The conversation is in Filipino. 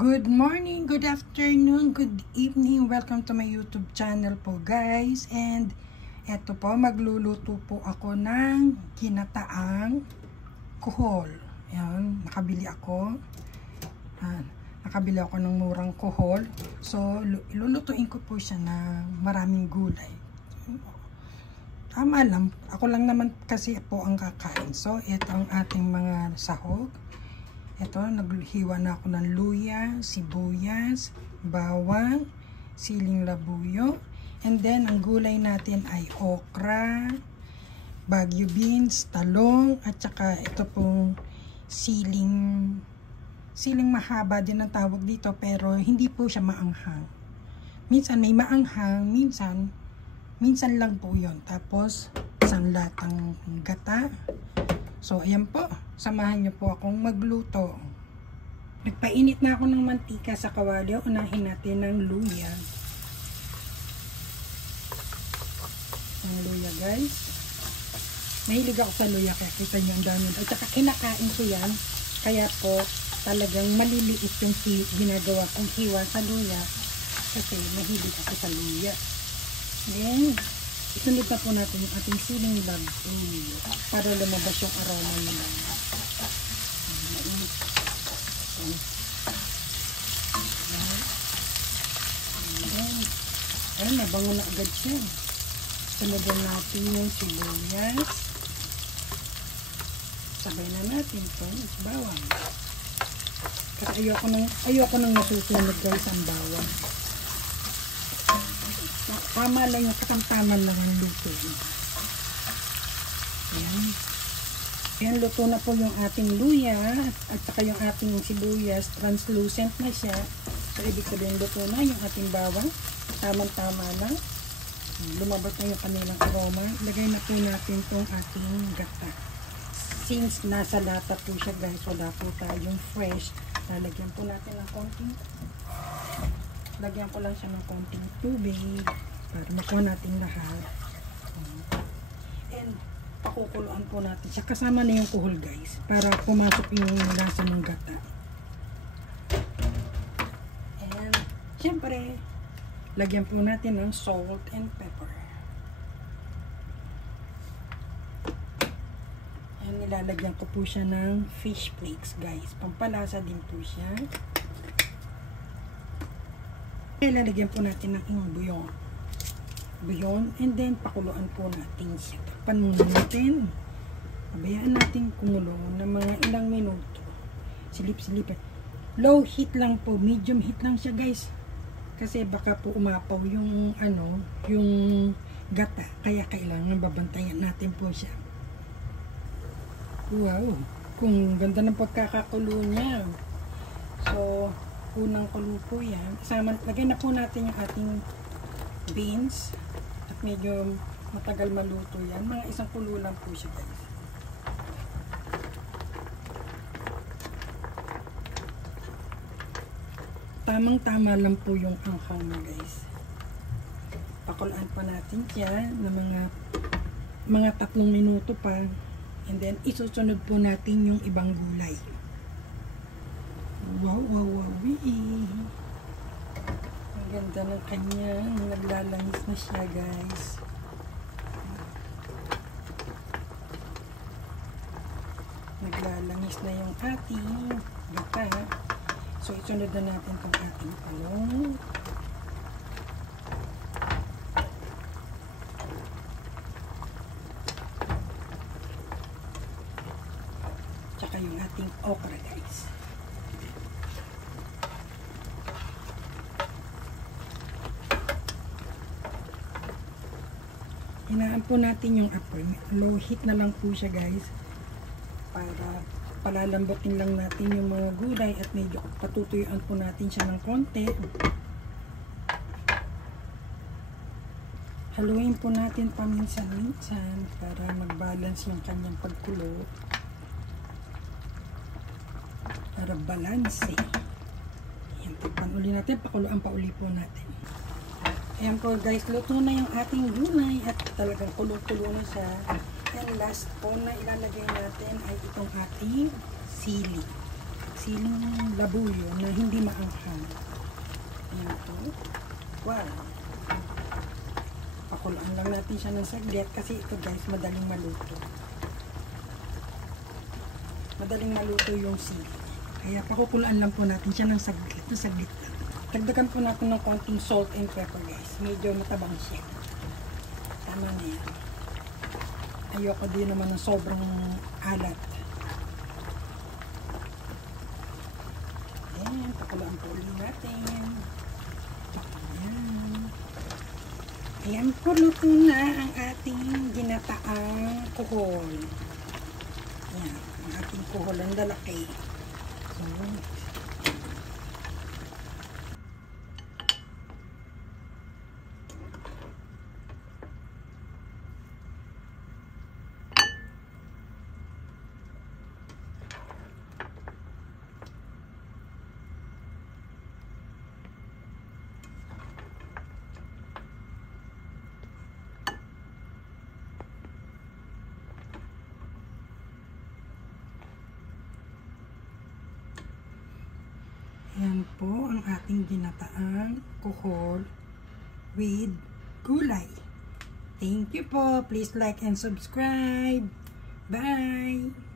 Good morning, good afternoon, good evening. Welcome to my YouTube channel po guys. And eto po, magluluto po ako ng ginataang kuhol. Ayan, nakabili ako. Nakabili ako ng murang kuhol. So, lulutuin ko po siya ng maraming gulay. Tama lang. Ako lang naman kasi po ang kakain. So, ito ang ating mga sahog. Ito, naghiwa na ako ng luya, sibuyas, bawang, siling labuyo. And then, ang gulay natin ay okra, bagyo beans, talong, at saka ito pong siling mahaba din ang tawag dito, pero hindi po siya maanghang. Minsan may maanghang, minsan lang po yon. Tapos, isang latang gata. So, ayan po. Samahan niyo po akong magluto. Nagpainit na ako ng mantika sa kawali. Unahin natin ng luya. Ang luya, guys. Mahilig ako sa luya, kaya kita niyo ang dami. At saka kinakain ko yan. Kaya po, talagang maliliit yung ginagawa kong hiwa sa luya. Kasi mahilig ako sa luya. Then, isunod na po natin yung ating siling labuyo para lumabas yung aroma nila. Mainit. Ayan, nabango na agad siya. Sunodin natin yung sibuyas. Sabay na natin ito, bawang. Kasi ayoko nang masusunod guys ang bawang. Tama lang yung katamtaman lang ang luto. Ayan. Ayan, luto na po yung ating luya at saka yung ating sibuyas. Translucent na siya. So, ibig sabihin luto na yung ating bawang. Tamang-tama lang. Lumabas na yung kanilang aroma. Lagay na po natin itong ating gata. Since nasa lata po siya guys, wala po tayong fresh. Lalagyan po natin ng konting. Lagyan ko lang siya ng konting tubig para makuha natin lahat. And pakukuluan po natin siya. Kasama na yung kuhol guys para pumasok yung lasa ng gata. And syempre, lagyan po natin ng salt and pepper. And nilalagyan ko po siya ng fish flakes guys. Pampalasa din po siya. Lalagyan po natin ng buyon. And then pakuluan po natin siya. Takpan muna natin. Abayaan natin kumulo ng mga ilang minuto. Silip-silip. Low heat lang po. Medium heat lang siya guys. Kasi baka po umapaw yung yung gata. Kaya kailangan babantayan natin po siya. Wow. Kung ganda ng pagkakakulo niya. So, unang kulo po yan. Lagay na po natin yung ating beans. At medyo matagal maluto yan. Mga isang kulo lang po siya guys. Tamang-tama lang po yung anghang na guys. Pakulaan pa natin siya ng mga 3 minuto pa. And then isusunod po natin yung ibang gulay. Wow. Ang ganda ng kanya. Naglalangis na siya guys. Naglalangis na yung ating gata. So, isunod na natin itong ating talong. Tsaka yung ating okra guys. Hinaan po natin yung apoy. Low heat na lang po siya guys. Para palalambutin lang natin yung mga gulay at medyo patutuyuan po natin siya ng konti. Haluin po natin paminsan-minsan para mag-balance yung kanyang pagkulo. Para balanse. Ayan, takpan uli natin. Pakuluan pa uli po natin. Ayan po guys, luto na yung ating gulay at talagang kulo-kulo na siya. And last po na ilalagay natin ay itong ating sili. siling labuyo na hindi maanghang. Ayan po. Wow. Pakulaan lang natin siya ng saglit kasi ito guys, madaling maluto. Madaling maluto yung sili. Kaya pakukulaan lang po natin siya ng saglit. Lang. Dagdagan po natin ng konting salt and pepper guys. Medyo matabang siya. Tama na yan. Ayoko din naman ng sobrang alat. Ayan, pakulaan po ulit natin. Ayan. Ayan po, luto na ang ating ginataang kuhol. Ayan, ang ating kuhol ang lalaki. So, ayan po ang ating ginataang kuhol with gulay. Thank you po. Please like and subscribe. Bye!